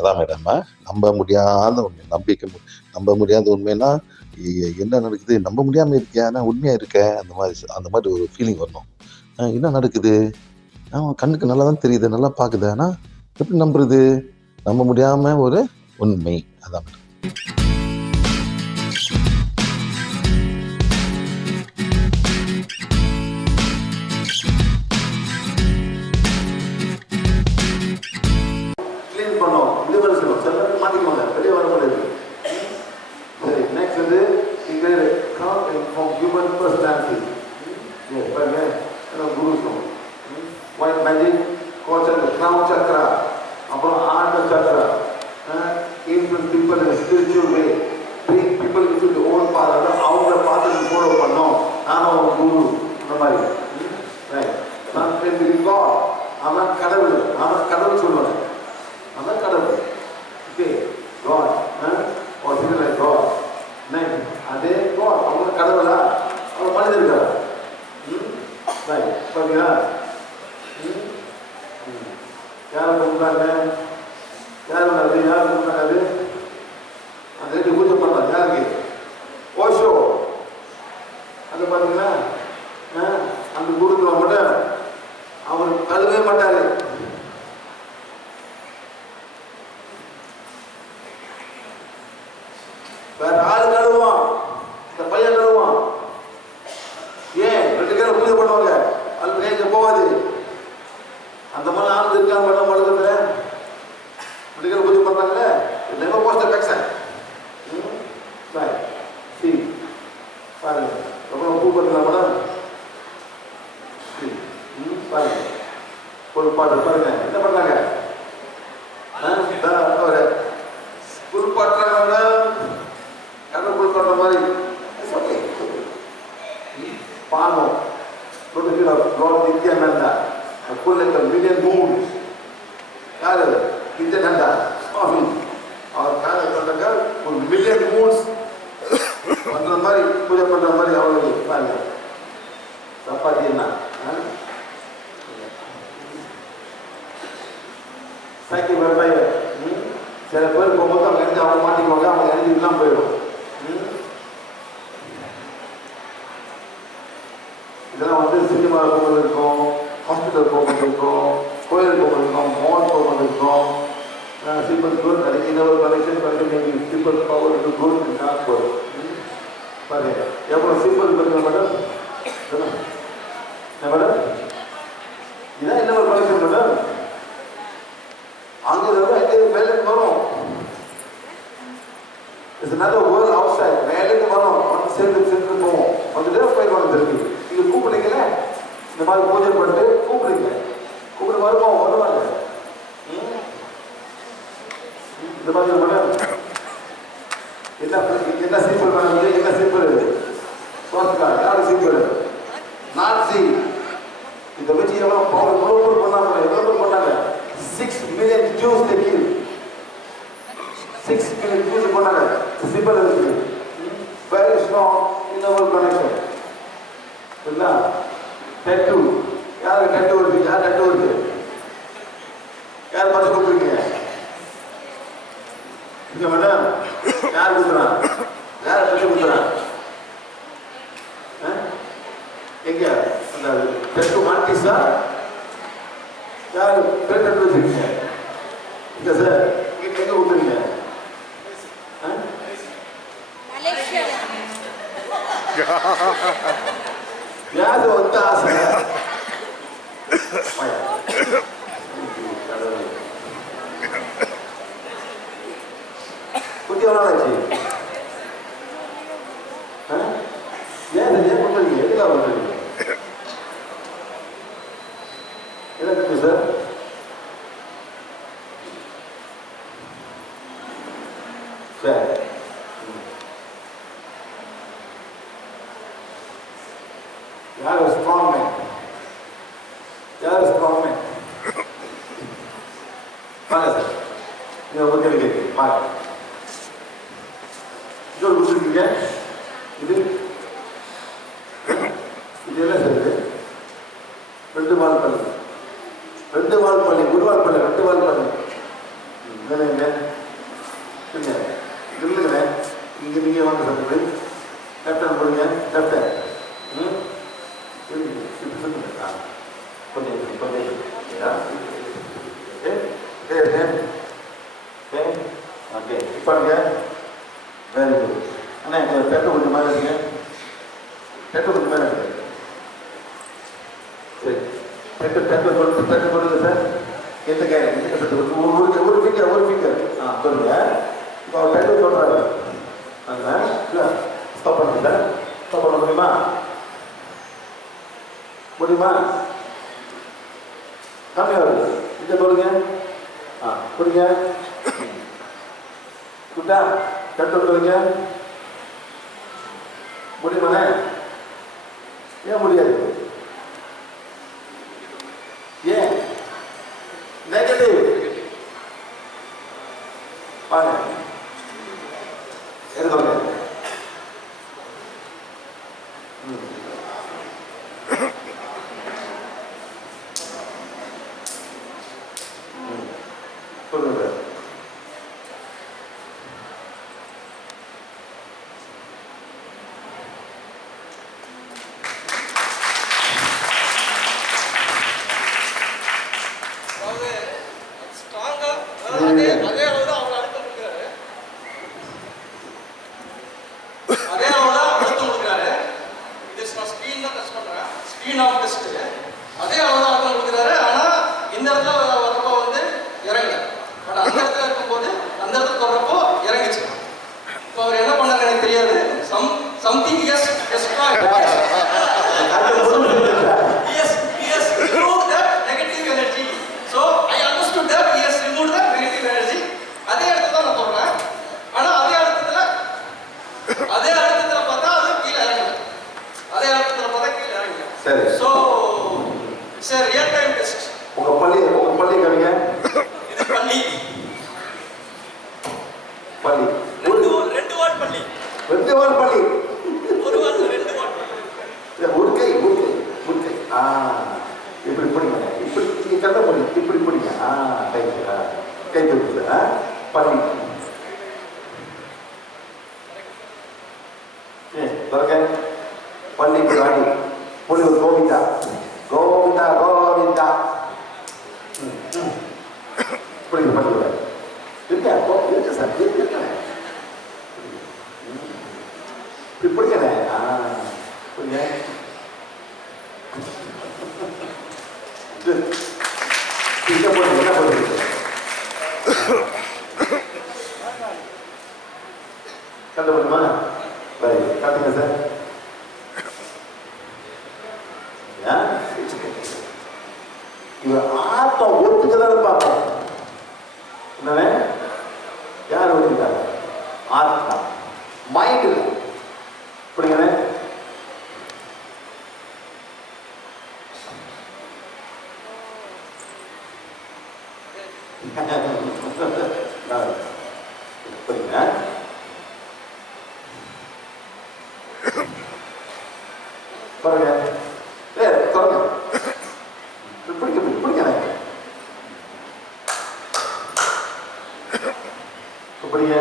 அதான் மேடம், நம்ப முடியாத உண்மை, நம்ப முடியாத உண்மைன்னா, என்ன நடக்குது? நம்ப முடியாம இருக்கே, ஆனா உண்மையா இருக்கே, அந்த மாதிரி ஒரு ஃபீலிங் வரணும். என்ன நடக்குது? கண்ணுக்கு நல்லா தான் தெரியுது, நல்லா பாக்குது. ஆனா எப்படி நம்புறது? நம்ப முடியாம ஒரு உண்மை. அதான் மேடம். கிளீன் பண்ணோம், இது வேலை செய்யணும். சில பேர் மாட்டிக்குவாங்க, வெளியே வர முடியாது. சரி, நெக்ஸ்ட் வந்து இங்கே ஃப்ரம் ஹியூமன் பர்சனாலிட்டி. பாருங்க, guru white magic, crown chakra, அப்புறம் heart chakra, influence people in spiritual way, bring people into the own path. அதாவது அவங்கள பார்த்து ஃபாலோ பண்ணோம், நானும் ஒரு குரு, அந்த மாதிரி. நான் காட், அவன் கடவுள், அவன் கடவுள் சொல்லுவாங்க, அதான் கடவுள். ஓகே, காட் ஒரு சில காட் அதே காட், அவங்க கடவுளா, அவங்க மனிதர் இருக்காரா? பாத்தீங்களா? யாரை கொடுக்குறாங்க? யார் பண்ணாரு? யார் கொடுக்குறாங்க? அந்த ரெண்டு பூஜை பண்ணாங்க யாருக்கு? ஓஷோ. அது பார்த்தீங்கன்னா அந்த குருத்துல மட்டும் அவர் கழுவே மாட்டாரு. வேற ஆள் கழுவான், இந்த பையன் கழுவான். ஏன்? 2 பேரும் பூஜை பண்ணுவாங்க, அது நேற்று போகாது. அந்த மாதிரி ஆள் இருக்காங்க மேடம், வளர்க்குற 2 பேரும் பூஜை பண்றாங்கல்ல, நெவர் வாஸ் தி பெக்ஷன். சி பாருங்க, ரொம்ப பூ பண்ணுறா மேடம். பாருங்க, ஒரு பாட்டு பாருங்க, என்ன பண்ணாங்க? ஒரு புல் பாட்டுறாங்க, கடல் புல் பாடுற மாதிரி. பானம் நித்யானந்தா, புல் லைக் a million moons. யாரு? நித்யானந்தா சுவாமி. அவர் காலை பண்ணாங்க, ஒரு மில்லியன் மூன்ஸ் பண்ற மாதிரி, பூஜை பண்ற மாதிரி. அவங்களுக்கு பாருங்க, சப்பாத்தி என்ன சைக்கிள் வெப்பாய. சில பேர் போகும்போது அவங்க எழுதி அவங்க மாட்டிக்குவாங்க, அவங்க எழுதி இல்லாம போயிடும். இதெல்லாம் வந்து சினிமா போகிறது இருக்கும், ஹாஸ்பிட்டல் போகிறது இருக்கும், கோயில் போகிறது இருக்கும், மால் போகிறது இருக்கும். சிம்பிள் குட் கிடைக்கிற ஒரு கலெக்ஷன் பண்ணி சிம்பிள் பவர் குட் நாட் வரும். பாருங்க எவ்வளோ சிம்பிள் பண்ணுங்க மேடம். மேடம் இதான் என்ன ஒரு கலெக்ஷன் மேடம். அங்கே மேலே வரும். வேர்ல்ட் அவுட் சைட், மேலேருந்து வரும், வந்து சேர்ந்து போவோம். வந்துட்டு போய் வந்துருக்கு. நீங்க கூப்பிடுறீங்கள, இந்த மாதிரி பூஜை பண்ணிட்டு கூப்பிடுறீங்க, கூப்பிட்டு வருவாங்க. இந்த மாதிரி மேடம் என்ன சிம்பிள் மேடம்? என்ன சிம்பிள்? யாரு சிம்பிள்? நாட்சி. இதை வச்சு எவ்வளவு பண்ணாங்க? 6 million Jews they killed. 6 million Jews பண்ணாங்க. சிம்பிள் இருக்கு, very strong in our connection. இல்ல டெட்டு, யாரு டெட்டு வருது? யார் டெட்டு வருது? யார் பார்த்து கூப்பிடுறீங்க? இங்க மேடம் யார் கொடுக்குறான்? யார் டெட்டு கொடுக்குறான்? எங்க அந்த டெட்டு மார்டிஸா? யார் டெட்டு வச்சிருக்கீங்க? இங்க சார் எங்க கொடுக்குறீங்க? யாரு வந்து ஆசை? கொஞ்சம் நாளாச்சு. ஏன் பண்ணுறீங்க? எதுக்காக பண்ணுறீங்க? எதுக்கு சார்? சரி, யார் ஸ்ட்ராங் மேன்? யார் ஸ்ட்ராங் மேன்? வாங்க சார், இதை ஒரு கேள்வி வாங்க. இன்னொரு கொடுத்துருக்கீங்க. இது என்ன சார்? இது 2 வால் பள்ளி, 2 வால் பள்ளி, 1 வால் பள்ளி, 2 வால் பள்ளி. இல்லைங்க இல்லைங்க இல்லைங்க இங்கே நீங்கள் வாங்க சத்துக்கு லெஃப்ட் போடுங்க லெஃப்ட் கொஞ்சம் ஓகே பாருங்க வெரி குட் அண்ணா பெட்ரோல் கொஞ்சம் மேலே இருக்குங்க பெட்ரோல் கொஞ்சம் மேலே இருக்கு சரி பெட்ரோல் கொடுங்க சார் எந்த ஒரு ஃபிங்கர் சொல்லுங்க இப்போ அவர் பெட்ரோல் சொல்கிறாரு அதனால் இல்லை ஸ்டாப் பண்ணுங்க சார் ஸ்டாப் பண்ண முடியுமா கம்மியாக வருது இங்கே சொல்லுங்க கொடுங்க குட்டா பெட்ரோல் சொல்லுங்க முடியுமாண்ணே ஏன் முடியாது ஏன் நெகட்டிவ் வாங்க எடுக்கோங்க சொல்லுங்க அதே அளவுதான் அர்த்தம் கொடுக்குறாரு. ஆனா இந்த இடத்துல வர்றப்போ வந்து இறங்கல. பட் அந்த இடத்துல இருக்கும்போது அந்த இடத்துல வர்றப்போ இறங்குச்சு. இப்போ அவர் என்ன பண்ணாரு எனக்கு தெரியாது. Something is removed that negative energy. So I understood that he has removed that negative energy. அதே இடத்துல தான் நான் சொல்றேன். ஆனா அதே இடத்துல பார்த்தா அது கீழே இறங்கல. அதே இடத்துல பார்த்தா கீழே இறங்கல. சரி. So it's a real time test. உங்க பள்ளி கவிங்க இது பள்ளி ரெண்டு வாட் பள்ளி ஒரு வாட் ரெண்டு வாட் ஒரு கை இப்படி பிடிங்க இப்படி நீங்க கட்ட போடுங்க இப்படி பிடிங்க கை தூக்குது பள்ளி பள்ளி ராணி புலி கோவிந்தா புரியுது பள்ளி இருக்கா இருக்கு சார் இருக்கேன் இப்படி பிடிக்கணே புரியுங்க என்ன போடுறது கண்டுபிடிமா சரி காட்டுங்க சார் இவர் ஆத்மா ஒத்துக்கதான் பார்ப்போம் என்னவே யார் ஒத்துக்கிட்டாங்க ஆத்மா மைண்ட் இல்லை புரியுங்க புரியுங்க பாருங்க பாருங்க பிடிக்க பிடிங்க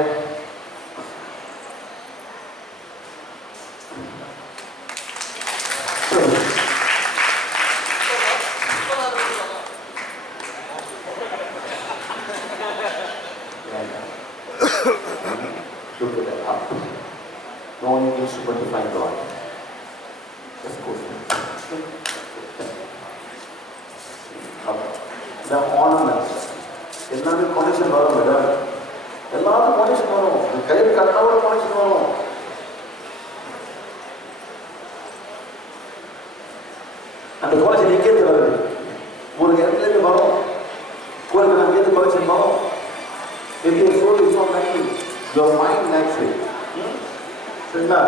Look at that up. No one needs to define God. Let's go. The ornaments. எல்லாரும் கனெக்ஷன் வரும் மேடம் எல்லாரும் கனெக்ஷன் வரும் கையில் கட்டாவோட கனெக்ஷன் வரும் அந்த கனெக்ஷன் எங்கேருந்து வருது ஒரு இடத்துலேருந்து வரும் கோயிலுக்கு அங்கேருந்து கனெக்ஷன் வரும் if your soul is not active your mind lacks it சரிங்களா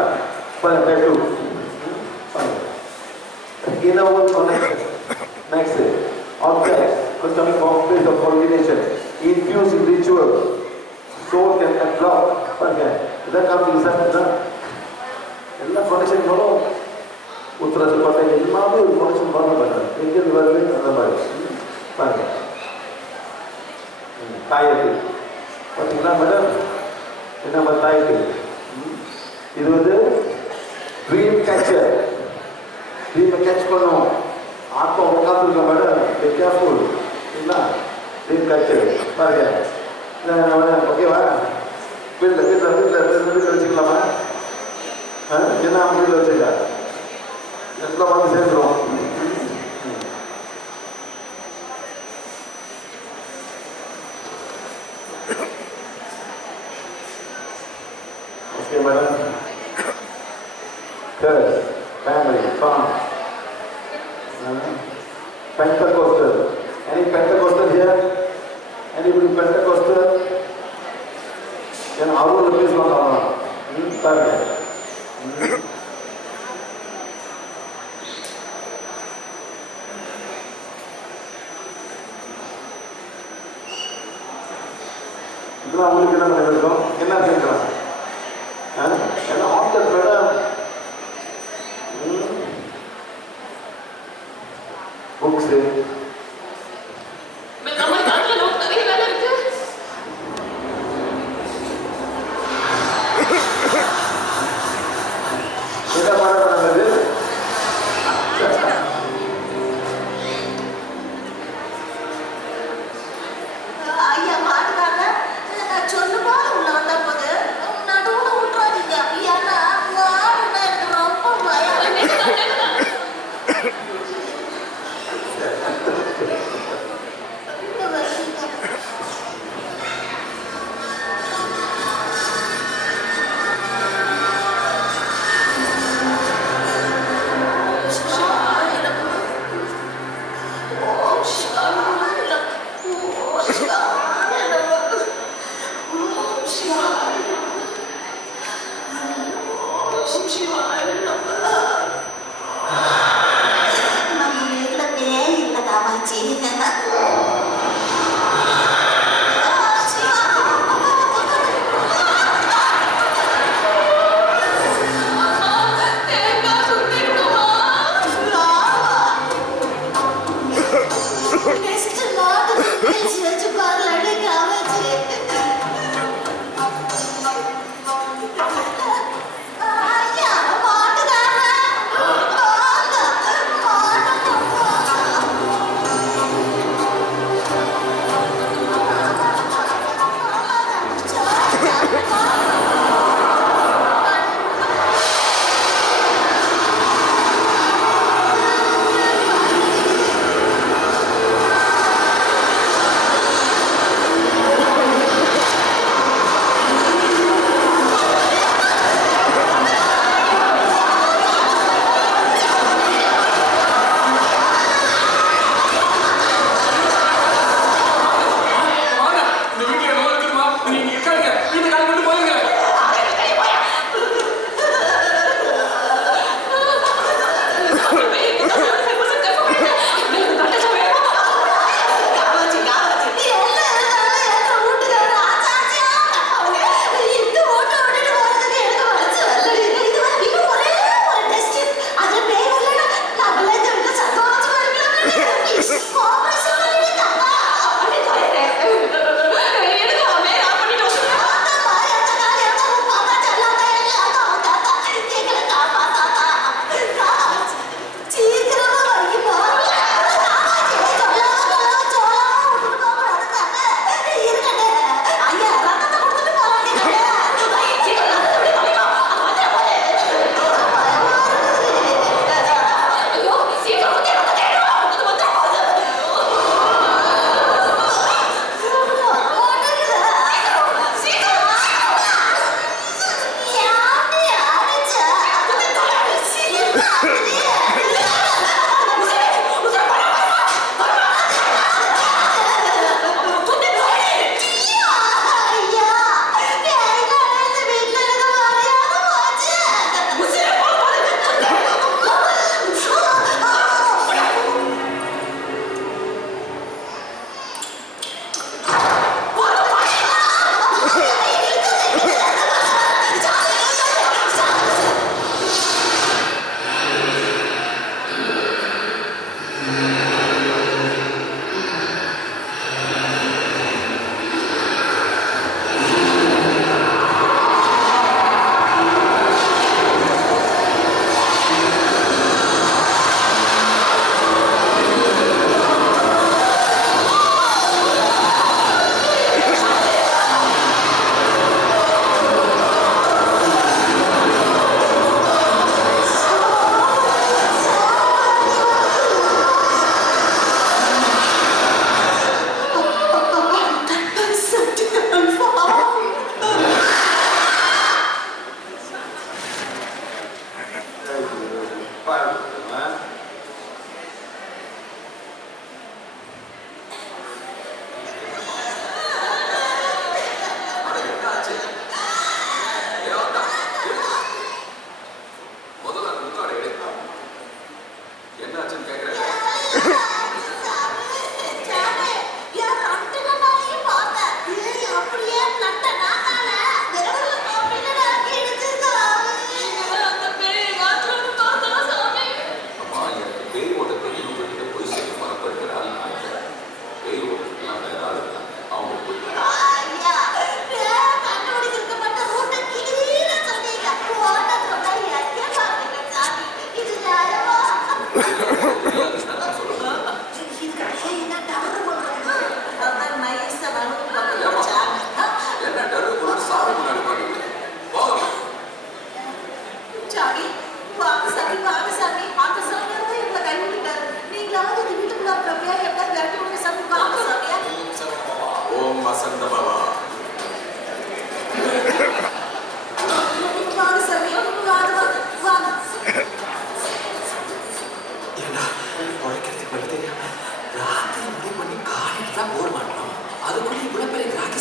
பாருங்க inner world connection next objects coming from place of coordination infused in ritual soul can absorb பாருங்க இதான் காமிச்சு எல்லா கனெக்ஷன் வரும் உத்தரத்தில் பார்த்தா எல்லாமே ஒரு கனெக்ஷன் வரணும் எங்கேருந்து வருது அந்த மாதிரி பாருங்க காயத்ரி பார்த்தீங்களா மேடம்? என்ன பத்தாயிட்டு இது வந்து ட்ரீம் கேட்சர். ட்ரீமை கேட்ச் பண்ணும். ஆத்மா உட்காந்துருக்க மேடம், பி கேர்ஃபுல். சரிங்களா? ட்ரீம் கேட்சர் பாருங்க. ஓகேவா? வீட்டில் வச்சுக்கலாமா? என்ன வீட்டில் வச்சுக்கா எல்லாம் வந்து சேர்ந்துடும். Okay, madam. Church, family, farm. Pentecostal. Any Pentecostal here? Anybody Pentecostal? Then how will the peace one on? Sorry. இதெல்லாம் உங்களுக்கு என்ன பண்ணிருக்கோம்? என்ன கேட்கலாம்? ஏன்னா ஆப்டர் மேடம் புக்ஸு என்ன பாடம் பண்ணது? ஐயா மாட்டுக்காங்க சொல்லு போது உள்ள வந்தா போது நடுவுல விட்டுறாதீங்க. ஏன்னா மாடுன்னா எனக்கு ரொம்ப பயம்.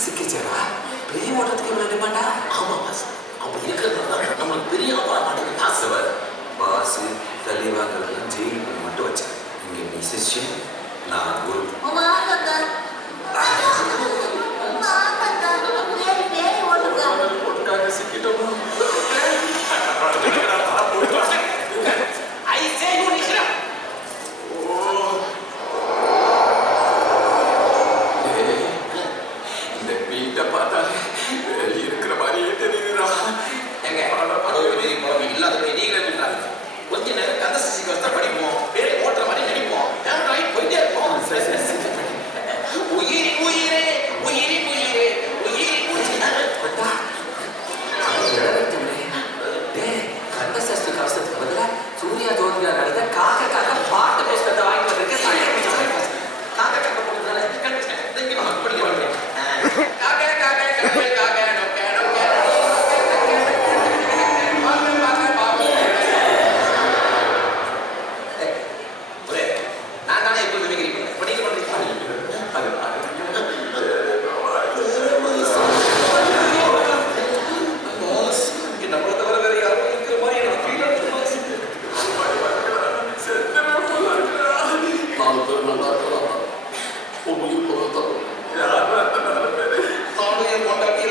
சிக்கிச்சேடா. பெரிய ஓட்டத்துக்கு இவ்வளவு டிமாண்டா? ஆமா பாஸ். அவன் இருக்கிறதுனால நம்மளுக்கு பெரிய ஆபாரம் மாட்டேங்குது. பாஸ் பாஸ் தள்ளி வாங்குறதுலாம் ஜெயிலுக்கு மட்டும் வச்சேன். இங்க நீ சிஷ்யன், நான் குரு. வாங்கக்கா. வாங்கக்கா. பேய் ஓட்டுக்கா. ஓட்டுக்காக சிக்கிட்டோம். I say you Nishra. இந்த வீட்டை பார்த்தாலே வெளியே இருக்கிற மாதிரியே தெரியுதுடா. எங்க அது ஒரு பெரிய குழம்பு இல்லாத நீங்களே சொல்றாங்க. கொஞ்ச நேரம் கந்த சிசிக்கு வந்தா படிப்போம், வேலை ஓட்டுற மாதிரி நடிப்போம், போயிட்டே இருப்போம். உயிரி உயிரே உயிரி உயிரே உயிரி உயிரே கந்த சஷ்டி கவசத்துக்கு பதிலா சூர்யா ஜோதியா நடித்த காக்க காக்க பாட்டு புஸ்தகத்தை வாங்கிட்டு வந்திருக்கேன். காக்க காக்க போட்டதுனால படிக்க காக்க காக்க காக்க காக்க நொக்க நொக்க நான் தானே இப்போ நினைக்கிறேன் படிக்க மாட்டேன். நம்மளை தவிர வேற யாரும் இருக்கிற மாதிரி எனக்கு ஃபீல் ஆகுது. 4 பேர் நல்லா இருக்கலாம். ஒரு உயிர் போதும் நானும் என் பொண்டாட்டி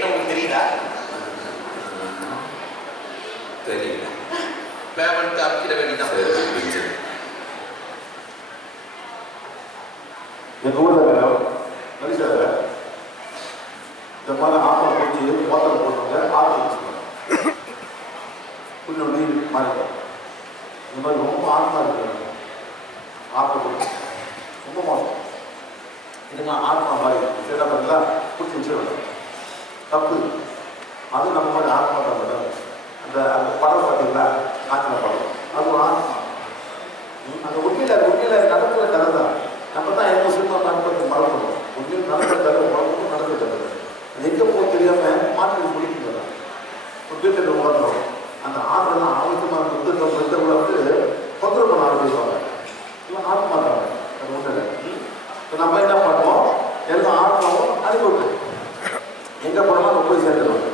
நான் ஒன்று தெரியல. பேமெண்ட் அப்பிட வேண்டியதான். எங்கள் ஊரில் மனுஷார இந்த மாதிரி ஆப்பம் பிடிச்சி மோத்தம் போட்டுங்க ஆப்பம் வச்சுக்கோங்க. கொஞ்சம் நீர் மாறிடும். இந்த மாதிரி ரொம்ப ஆத்மா இருக்கிறாங்க. ஆப்பம் பிடிச்சி ரொம்ப மோசம். இதெல்லாம் ஆத்மா மாதிரி சரி பார்த்தீங்களா பிடிச்சி வச்சிடணும். தப்பு. அது நம்ம மாதிரி ஆத்மா தான் மேடம். அந்த படம் பார்த்தீங்களா ஆத்மா படம். அது ஒரு ஆத்மா. அந்த உண்மையில் நடக்கிற கதை தான். நம்ம தான் எந்த சினிமா நடப்பது மறக்கணும். உண்மையில் நடக்கிற கதை மறக்கணும் நடக்கிற கதை. எங்கே போக தெரியாமல் மாற்றி முடிக்கிறது ஒரு வீட்டில் உணர்ந்தோம். அந்த ஆற்றலாம் ஆரோக்கியமாக புத்தகங்களை வந்து தொந்தரவு பண்ண ஆரம்பிப்பாங்க. இல்லை ஆத்மா தான் அது ஒன்றும். இப்போ நம்ம என்ன பண்ணுவோம், எல்லா ஆத்மாவும் அனுபவிக்கும். எங்கே போனாலும் நம்ம போய் சேர்ந்துருவாங்க.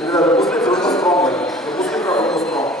இதில் முஸ்லீம்ஸ் ரொம்ப ஸ்ட்ராங். இந்த முஸ்லீம் ரொம்ப ஸ்ட்ராங்.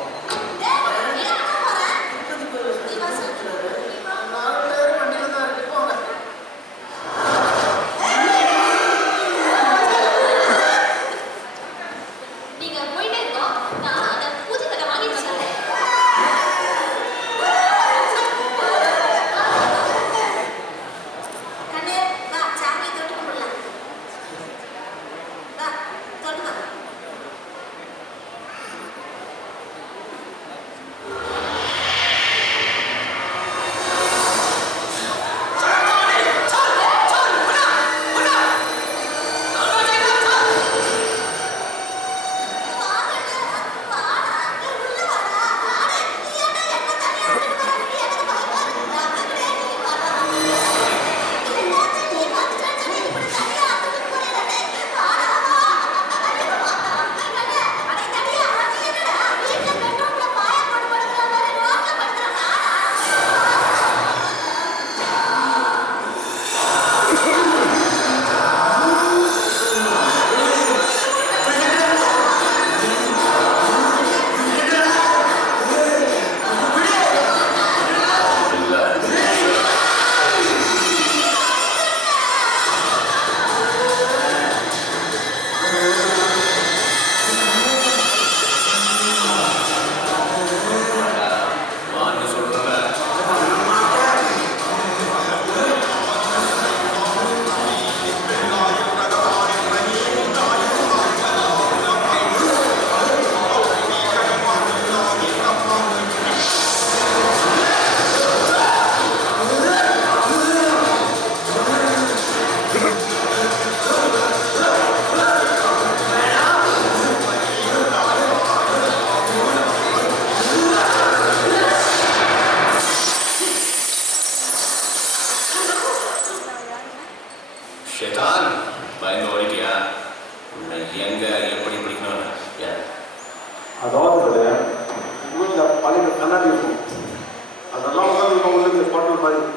போர்ட்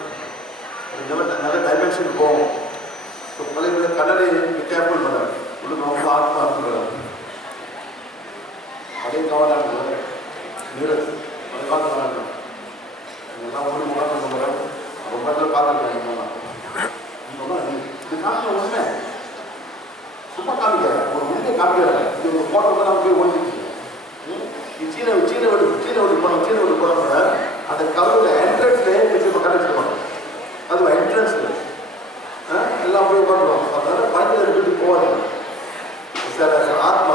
மாதிரி நல்ல டைமென்ஷன் போகும். ஸோ பழைய கடலை கேர்ஃபுல் பண்ணாரு உள்ள ரொம்ப ஆத்மா இருக்கிறார் அதே கவலை நீரஸ் அதை பார்த்து வராங்க எல்லாம் ஒரு முகாம் போகிறேன் ரொம்ப இடத்துல பார்த்துருக்கேன் இது காமிக்க உண்மை சும்மா காமிக்க ஒரு உண்மையை காமிக்கிறாங்க. இது ஒரு போட்டோ தான் நம்ம போய் ஒழிஞ்சிச்சு. சீன வீடு போனோம்னா அந்த கதவுல என்ட்ரன்ஸ்லேயே வச்சு கடைச்சிருவாங்க. அது என்ட்ரன்ஸ்ல எல்லாம் போய் உட்காந்துருவாங்க. அதனால பணத்தில் வீட்டுக்கு போவாங்க. சார் ஆத்மா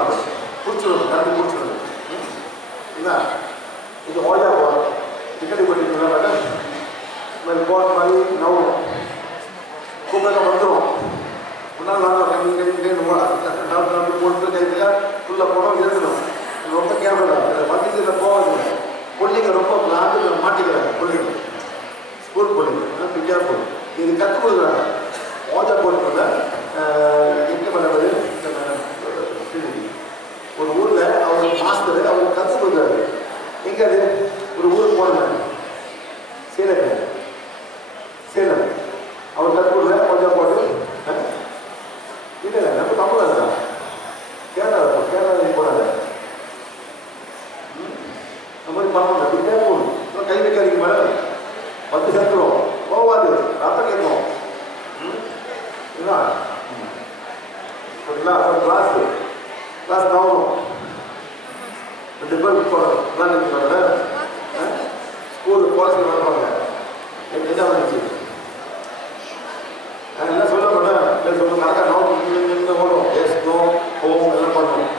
பிடிச்சிடும் கண்டு பிடிச்சிடும் என்ன இது ஓயா போகிறோம் டிக்கெட் பண்ணிட்டு மாதிரி போகிற மாதிரி நவரும் கூப்பிட்டு வந்துடும். முன்னால் நாங்கள் போட்டு கையில் உள்ளே போனோம் இருக்கணும். ரொம்ப கேமரா வண்டியில் போவாங்க. பிள்ளைங்க ரொம்ப நாட்டு மாட்டிக்கிறாங்க. பிள்ளைங்க ஸ்கூல் பிள்ளைங்க பிடிக்காம இது கற்றுக் கொடுக்குறாங்க. ஓஜா போட்டுக்குள்ள எங்கே பண்ணுறது ஒரு ஊரில் அவர் மாஸ்டர் அவர் கற்றுக் கொடுக்குறாரு. எங்கே அது ஒரு ஊருக்கு போனாங்க சேலம் அவர் கற்றுக் கொடுக்குற ஓஜா போட்டு இல்லை நம்ம தமிழ் இருக்கா கேரளா இருக்கும் கேரளா போனாங்க. இந்த மாதிரி பண்ணணும் அப்படியே போகணும். கை வைக்காதீங்க மேடம் பத்து சேர்த்துரும் போவாது ரத்தம் கேட்கும் சரிங்களா. கிளாஸ் நவரும் 2 பேர் போகிறோம் ஸ்கூல் காலேஜில் வருவாங்க. என்ன வந்துச்சு எல்லாம் சொல்ல மாட்டேன் இல்லை சொல்ல கரெக்டாக நோக்கம் ஓடும் பேசணும் போகும் எல்லாம் பண்ணணும்.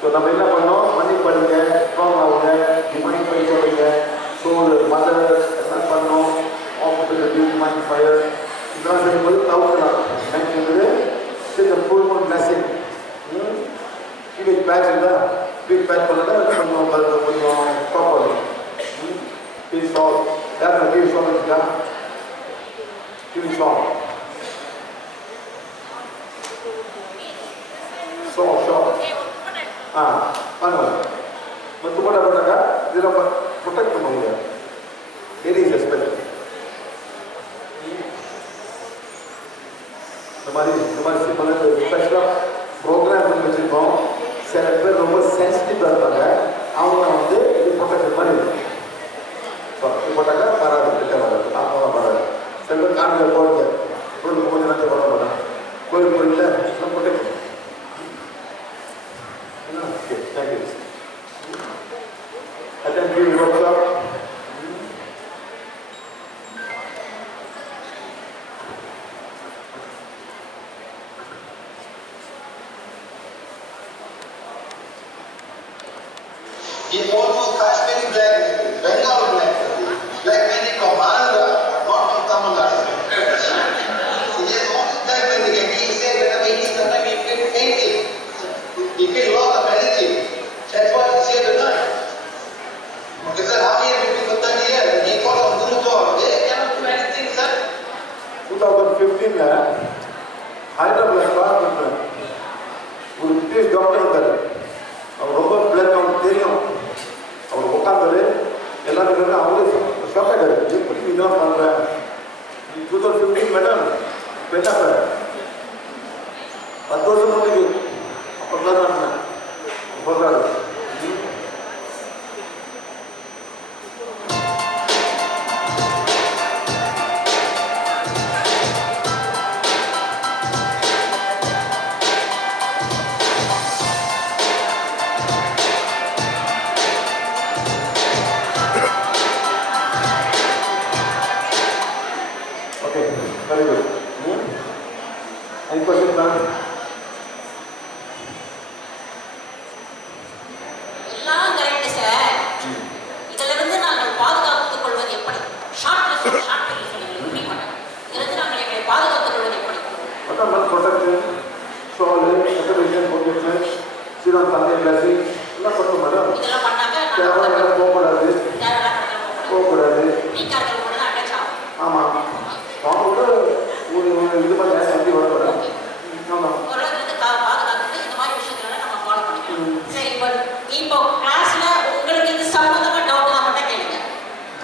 ஸோ நம்ம என்ன பண்ணோம் மணி பண்ணுங்க ஸ்ட்ராங் ஆகுங்க டிமைண்ட் பண்ணி சொல்லுங்க. ஸோ ஒரு மதர் என்ன பண்ணோம் ஆப்போசிட் மைண்ட் ஃபயர் இதெல்லாம் செய்யும்போது தவிர்க்கலாம். என்பது இந்த full moon blessing feet patch இருந்தால் ஃபீட் பேட்ச் பண்ணால் கொஞ்சம் ப்ராப்பர் ஃபீல் சால் யார் ஃபீல் சால் இருக்கா ஃபீல் சால் பண்ணுவாங்க மற்ற போட்ட போட்டாக்கா இதில் ப்ரொடெக்ட் பண்ணுவாங்க. லேடிஸ் எஸ்பெஷல் இந்த மாதிரி சிம்பிளாக ஸ்பெஷலாக ப்ரோக்ராம் பண்ணி வச்சுருக்கோம். சில பேர் ரொம்ப சென்சிட்டிவாக இருப்பாங்க. அவங்க வந்து இது ப்ரொடெக்ட் மாதிரி இருக்கும். ஸோ இது போட்டாக்கா வராது கிட்ட வராது ஆத்மாவாக வராது. சில பேர் காண்டில் போடுங்க கோயிலுக்கு கொஞ்சம் நேரத்தை போட மாட்டாங்க. கோயில் கோயிலில் protect okay, thank you. Attend your workshop. He almost Kashmiri black, Bengal black magic from Andhra, not from Tamil Nadu. He is almost black magic. He said that he sometimes he feel fainting. He feel loss of energy. That's what he said tonight. Okay, sir, how many people got that here? He thought of Guru Jog. They cannot do anything, sir. 2015 Hyderabad பார்த்துருக்கேன். ஒரு British doctor இருந்தார். அவர் ரொம்ப blood அவனுக்கு தெரியும். அவர் உட்காந்தாரு எல்லாருக்கும் அவரே shock ஆகிட்டாரு. எப்படி இதெல்லாம் பண்ணுறேன் 2015 மேடம் என்ன 10 வருஷம் முடியுது. அப்போ தான் சொல்கிறாரு. Okay, very good. Any questions, ma'am? எல்லாம் கரெக்ட் சார். இதிலிருந்து நாங்கள் பாதுகாத்துக் கொள்வது எப்படி? ஷார்ட் சொல்லி முடிவு பண்ண இதிலிருந்து நாங்கள் எங்களை பாதுகாத்துக் கொள்வது எப்படி? Whatever protection, shawl, protection, protection, serum தந்தை பிளஸிங் எல்லாம் பண்ணுவோம் மேடம். இதெல்லாம் பண்ணாக்க தேவையான போகக்கூடாது போகக்கூடாது. நீக்கார்கள் கூட அட்டாச் ஆகும். ஆமாம் அவங்க ஒரு இது மாதிரி எப்படி வரக்கூடாது. ஆமாம் ஓரளவுக்கு பாதுகாத்துட்டு இந்த மாதிரி விஷயங்களை நம்ம ஃபாலோ பண்ணிக்கலாம். இப்போ கிளாஸ்ல உங்களுக்கு இந்த சம்பந்தமா டவுட் மட்டும் கேளுங்க.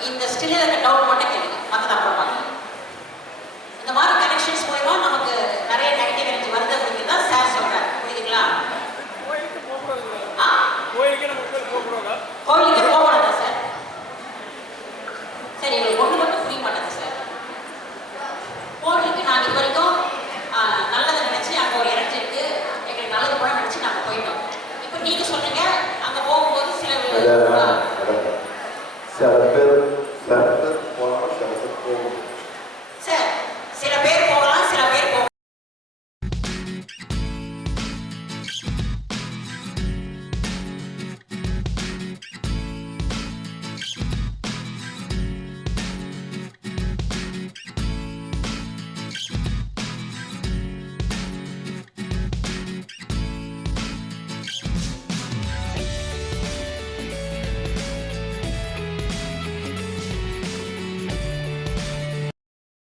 இந்த ஸ்டில் இருக்க டவுட் மட்டும் கேளுங்க. மற்றது அப்புறம் பார்க்கலாம். இந்த மாதிரி கனெக்ஷன்ஸ் மூலமா நமக்கு நிறைய நெகட்டிவ் எனர்ஜி வருது அப்படின்னு தான் சார் சொல்றாரு. புரியுதுங்களா? கோயிலுக்கு போகக்கூடாதா சார்? சரி, எங்களுக்கு ஒன்று மட்டும் புரிய மாட்டேங்குது சார். கோயிலுக்கு நாங்கள் இது வரைக்கும் நல்லதை நினைச்சு அங்கே ஒரு எனர்ஜி இருக்கு, எங்களுக்கு நல்லது கூட நினைச்சு நாங்கள் போயிட்டோம். இப்போ நீங்க சொல்றீங்க அங்கே போகும்போது சில சில பேர்